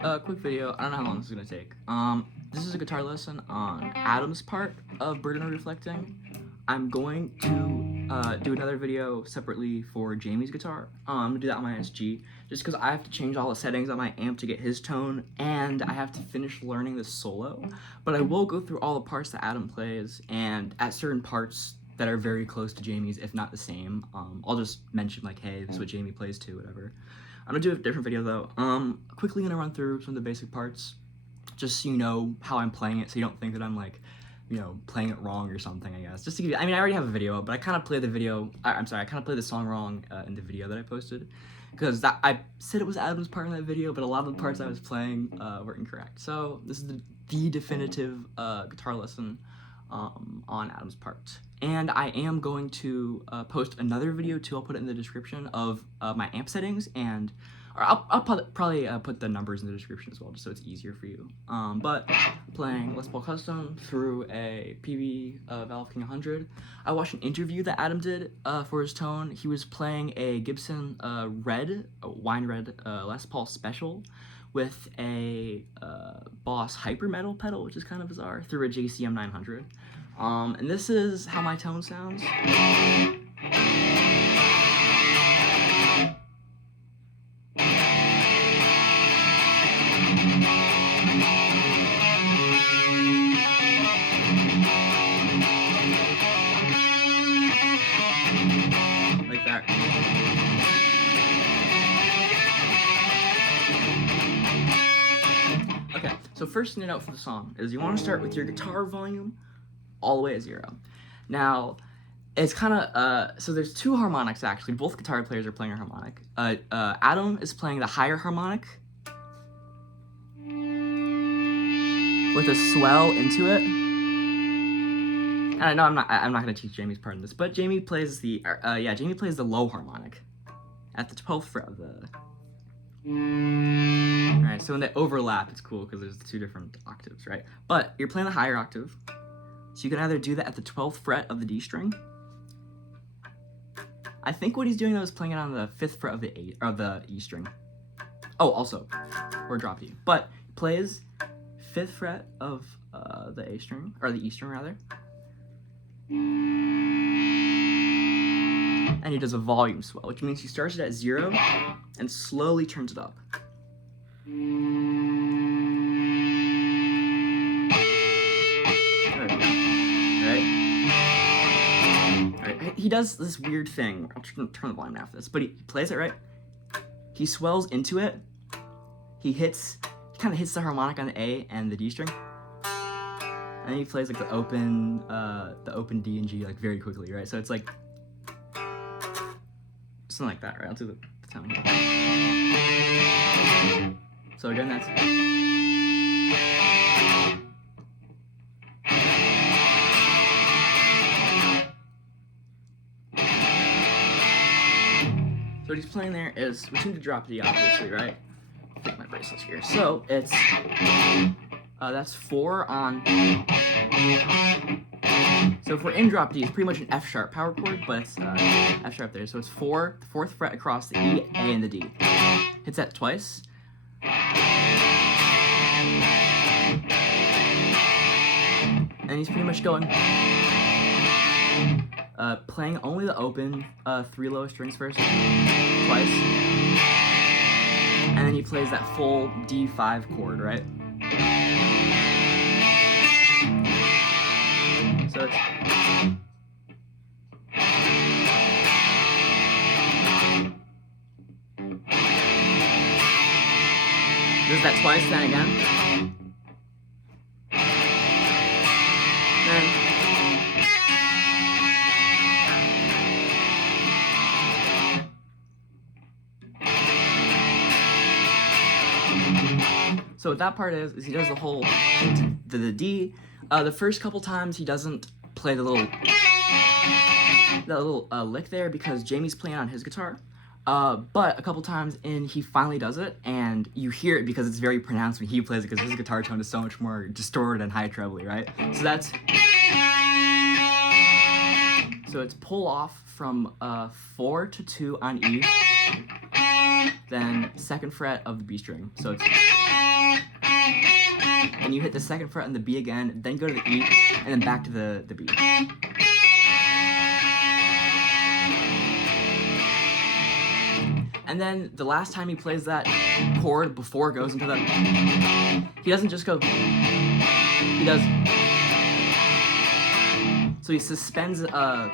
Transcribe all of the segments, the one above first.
Quick video. I don't know how long this is gonna take. This is a guitar lesson on Adam's part of burden reflecting. I'm going to do another video separately for Jamie's guitar. I'm gonna do that on my SG, just because I have to change all the settings on my amp to get his tone, and I have to finish learning the solo. But I will go through all the parts that Adam plays, and at certain parts that are very close to Jamie's, if not the same, I'll just mention like, hey, this is what Jamie plays too, whatever. I'm gonna do a different video though. Quickly gonna run through some of the basic parts, just so you know how I'm playing it, so you don't think that I'm like, you know, playing it wrong or something, I guess. Just to give you, I mean, I already have a video, but I kind of played the video, I kind of played the song wrong in the video that I posted, because I said it was Adam's part in that video, but a lot of the parts I was playing were incorrect. So this is the definitive guitar lesson on Adam's part. And I am going to post another video too. I'll put it in the description of my amp settings, and or I'll probably put the numbers in the description as well, just so it's easier for you. But playing Les Paul Custom through a PV Valve King 100. I watched an interview that Adam did for his tone. He was playing a Gibson wine red Les Paul Special with a Boss Hyper Metal pedal, which is kind of bizarre, through a JCM 900. And this is how my tone sounds. Like that. Okay, so first thing to note for the song is you want to start with your guitar volume all the way at 0. Now, it's kind of, so there's two harmonics actually. Both guitar players are playing a harmonic. Adam is playing the higher harmonic with a swell into it. And I know I'm not gonna teach Jamie's part in this, but Jamie plays the, Jamie plays the low harmonic at the 12th fret of the. Alright, so when they overlap, it's cool because there's two different octaves, right? But you're playing the higher octave. So you can either do that at the 12th fret of the D string. I think what he's doing though is playing it on the 5th fret of the E string. Oh, also, or drop E. But he plays 5th fret of the A string, or the E string rather. And he does a volume swell, which means he starts it at 0 and slowly turns it up. He does this weird thing. I'll turn the volume after this, but he plays it right. He swells into it. He kind of hits the harmonic on the A and the D string, and then he plays like the open D and G like very quickly, right? So it's like something like that, right? I'll do the tone here. So again, that's. So what he's playing there is, we tuned to drop D obviously, right? I'll take my bracelets here. So it's, that's 4 on, so if we're in drop D, it's pretty much an F sharp power chord, but it's F sharp there. So it's 4, the 4th fret across the E, A, and the D. Hits that twice. And he's pretty much going, playing only the open 3 lowest strings first, twice, and then he plays that full D5 chord, right? So it's, does that twice, then again, then. So what that part is he does the whole the D. The first couple times he doesn't play the little lick there because Jamie's playing on his guitar. But a couple times in, he finally does it, and you hear it because it's very pronounced when he plays it because his guitar tone is so much more distorted and high trebly, right? So that's. So it's pull off from 4 to 2 on E, then 2nd fret of the B string. So it's, and you hit the 2nd fret on the B again, then go to the E, and then back to the B. And then the last time he plays that chord before it goes into the, he doesn't just go, he does, so he suspends that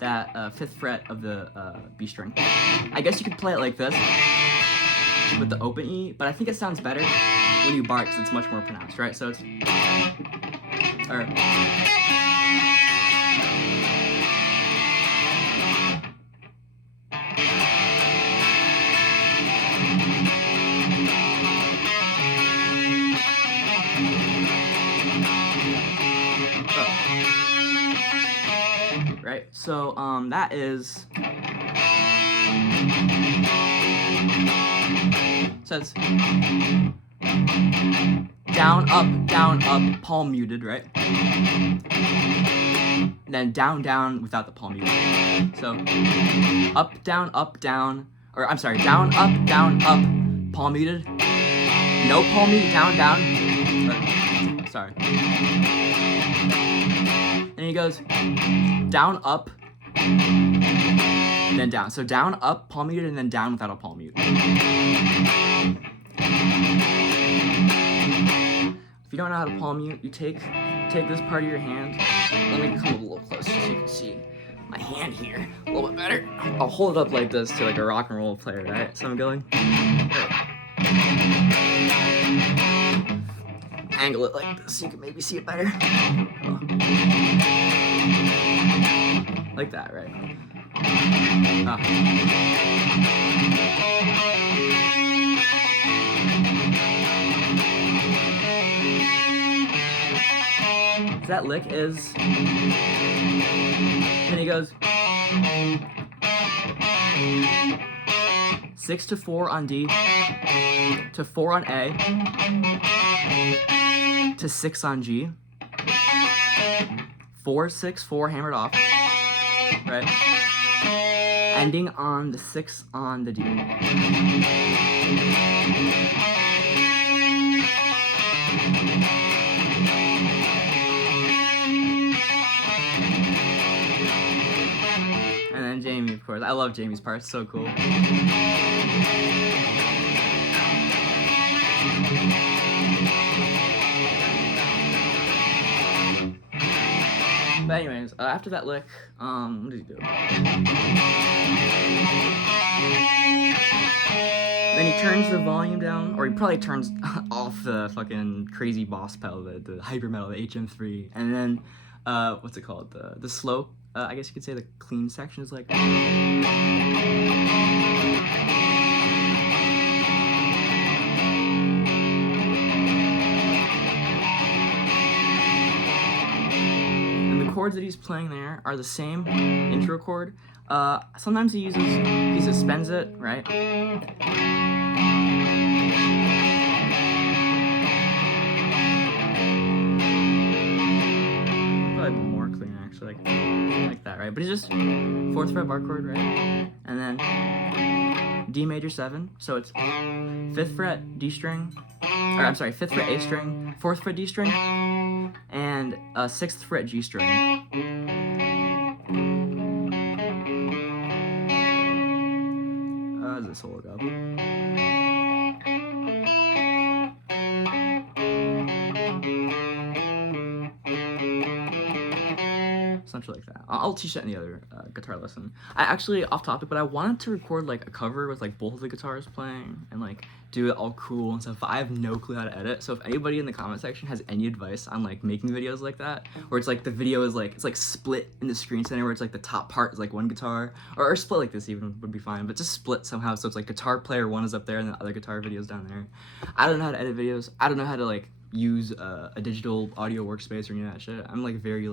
5th fret of the B string. I guess you could play it like this with the open E, but I think it sounds better when you bar it because it's much more pronounced, right? So it's, or, right? So that is, says down, up, palm muted, right? And then down without the palm muted. So up, down, or I'm sorry, down, up, palm muted. No palm muted, down. Or, sorry. And he goes down, up, then down. So down, up, palm muted, and then down without a palm mute. If you don't know how to palm mute, you take this part of your hand. Let me come a little closer so you can see my hand here a little bit better. I'll hold it up like this to like a rock and roll player, right? So I'm going. Angle it like this so you can maybe see it better. Like that, right? That lick is, then he goes 6 to 4 on D, to 4 on A, to 6 on G, 4, 6, 4 hammered off, right? Ending on the 6 on the D. And then Jamie, of course. I love Jamie's part, it's so cool. But anyways, after that lick, what did he do? Then he turns the volume down, or he probably turns off the fucking crazy boss pedal, the hyper metal, the HM3, and then what's it called? The slow. I guess you could say the clean section is like. Chords that he's playing there are the same intro chord. Sometimes he suspends it, right? Probably more clean actually, like that, right? But it's just 4th fret bar chord, right? And then D major 7, so it's 5th fret D string, or I'm sorry, 5th fret A string, 4th fret D string, and 6th fret G string. How does this solo go? Something like that. I'll teach that in the other guitar lesson. I actually, off topic, but I wanted to record like a cover with like both of the guitars playing and like do it all cool and stuff, but I have no clue how to edit. So if anybody in the comment section has any advice on like making videos like that, where it's like the video is like, it's like split in the screen center where it's like the top part is like one guitar, or split like this even would be fine, but just split somehow so it's like guitar player 1 is up there and the other guitar video's down there. I don't know how to edit videos. I don't know how to like use a digital audio workspace or any of that shit. I'm like very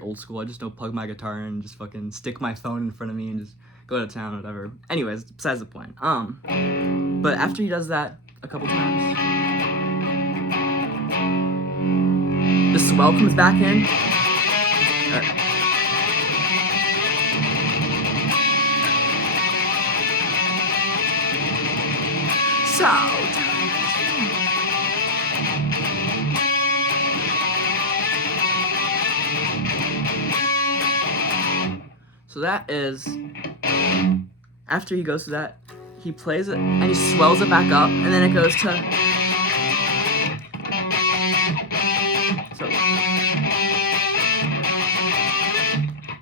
old school. I just don't plug my guitar in and just fucking stick my phone in front of me and just go to town or whatever. Anyways, besides the point. But after he does that a couple times, the swell comes back in. So that is, after he goes to that, he plays it and he swells it back up, and then it goes to, so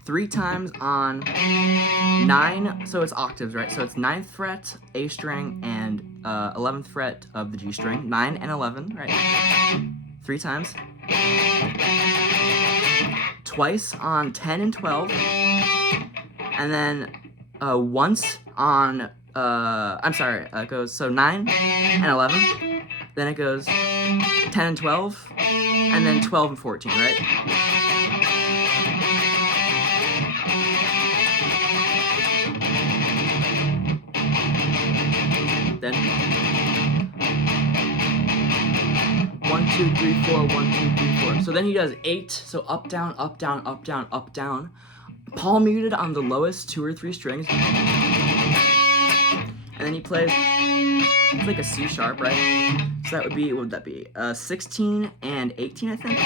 3 times on 9, so it's octaves, right? So it's 9th fret, A string, and 11th fret of the G string, 9 and 11, right? 3 times. Twice on 10 and 12, and then once on, it goes, so 9 and 11, then it goes 10 and 12, and then 12 and 14, right? Then 1, 2, 3, 4, 1, 2, 3, 4. So then he does 8, so up, down, up, down, up, down, up, down. Palm muted on the lowest 2 or 3 strings. And then he plays, it's like a C sharp, right? So that would be, what would that be? 16 and 18, I think?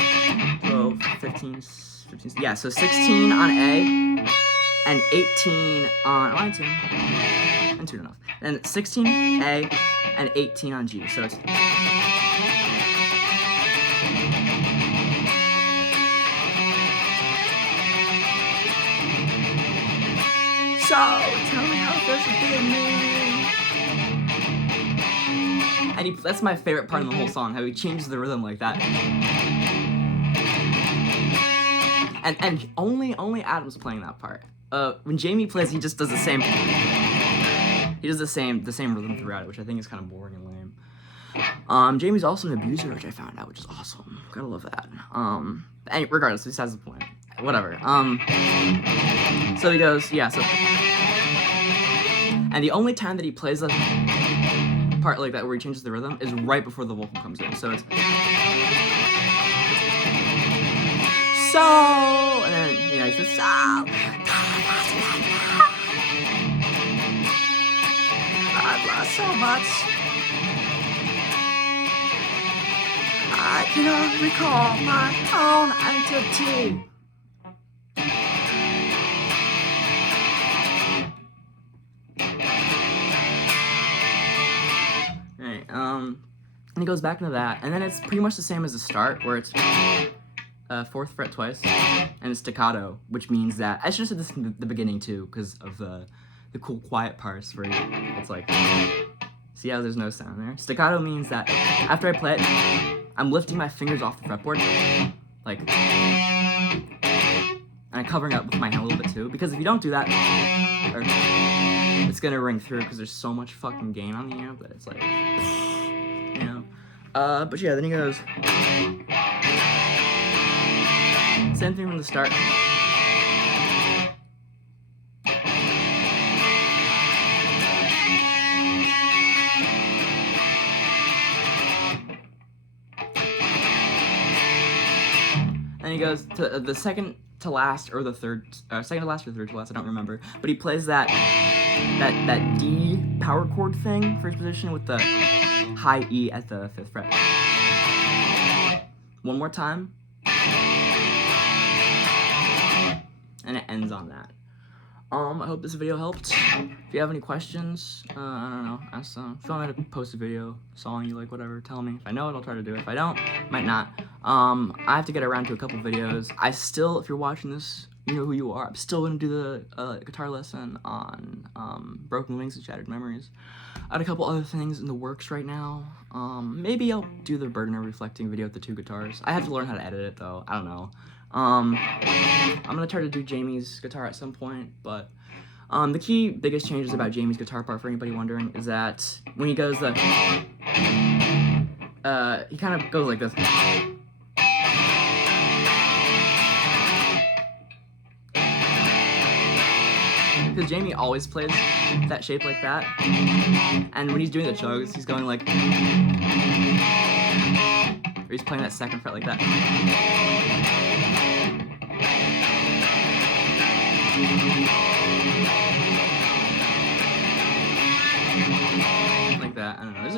12, 15, yeah, so 16 on A, and 18 on, oh, 2 enough. And 16 A, and 18 on G, so it's, so, tell me how it feels to be me. And that's my favorite part of the whole song, how he changes the rhythm like that. And only Adam's playing that part. When Jamie plays, he just does the same. He does the same rhythm throughout it, which I think is kind of boring and lame. Jamie's also an abuser, which I found out, which is awesome. Gotta love that. And regardless, besides the point. Whatever. So he goes, yeah, so, and the only time that he plays the part like that where he changes the rhythm is right before the vocal comes in. So it's, so, and then, you know, he says, so, I've lost so much, I cannot recall my own identity. And he goes back into that, and then it's pretty much the same as the start, where it's 4th fret twice, and it's staccato, which means that, I should have said this in the beginning too, because of the cool quiet parts where it's like, see how there's no sound there? Staccato means that after I play it, I'm lifting my fingers off the fretboard, like, and I'm covering up with my hand a little bit too, because if you don't do that, it's gonna ring through, because there's so much fucking gain on the amp that it's like, you know. But yeah, then he goes, same thing from the start. And he goes to the second to last, or the third, second to last or third to last, I don't remember. But he plays that D power chord thing for his position with the high E at the 5th fret. One more time. And it ends on that. I hope this video helped. If you have any questions, I don't know, ask them. If you want me to post a video, song you like, whatever, tell me. If I know it, I'll try to do it. If I don't, might not. I have to get around to a couple videos. I still, if you're watching this, you know who you are. I'm still gonna do the guitar lesson on Broken Wings and Shattered Memories. I had a couple other things in the works right now. Maybe I'll do the burner reflecting video with the 2 guitars. I have to learn how to edit it though. I don't know. I'm gonna try to do Jamie's guitar at some point, but the key biggest changes about Jamie's guitar part, for anybody wondering, is that when he goes he kind of goes like this. Because Jamie always plays that shape like that, and when he's doing the chugs, he's going like, or he's playing that 2nd fret like that. Like that, I don't know. There's a